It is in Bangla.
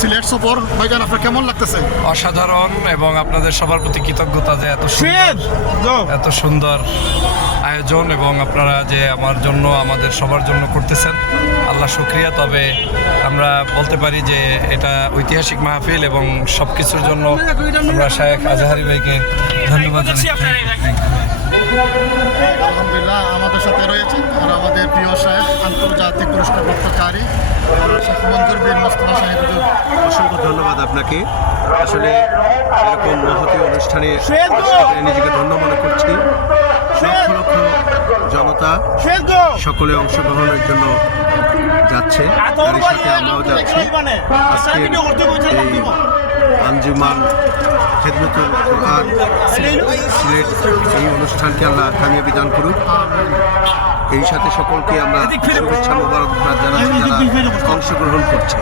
সিলেট সফর ভাইজান আপনার কেমন লাগতেছে? অসাধারণ এবং আপনাদের সবার প্রতি কৃতজ্ঞতা যে এত সুন্দর এত সুন্দর আয়োজন এবং আপনারা যে আমার জন্য আমাদের সবার জন্য করতেছেন। আল্লাহ শুক্রিয়া। তবে আমরা বলতে পারি যে এটা ঐতিহাসিক মাহফিল এবং সব কিছুর জন্য আমরা শায়েখ আজহারি ভাইকে ধন্যবাদ আলহামদুলিল্লাহ আমাদের সাথে রয়েছেন আর আমাদের প্রিয় সাহেব আন্তর্জাতিক পুরস্কার প্রাপ্তকারী শেখ মঞ্জুর ধন্যবাদ আপনাকে। আসলে এরকম মহতি অনুষ্ঠানে নিজেকে ধন্য মনে করছি। লক্ষ লক্ষ জনতা সকলে অংশগ্রহণের জন্য যাচ্ছে। তারই সাথে আমরাও যাচ্ছি। আজকে এই আঞ্জুমান খেদমতুল কোরআন সিলেট এই অনুষ্ঠানকে আল্লাহ কামিয়াবি দান করুক। এই সাথে সকলকে আমরা শুভেচ্ছা মোবারকবাদ জানাচ্ছি যারা অংশগ্রহণ করছে।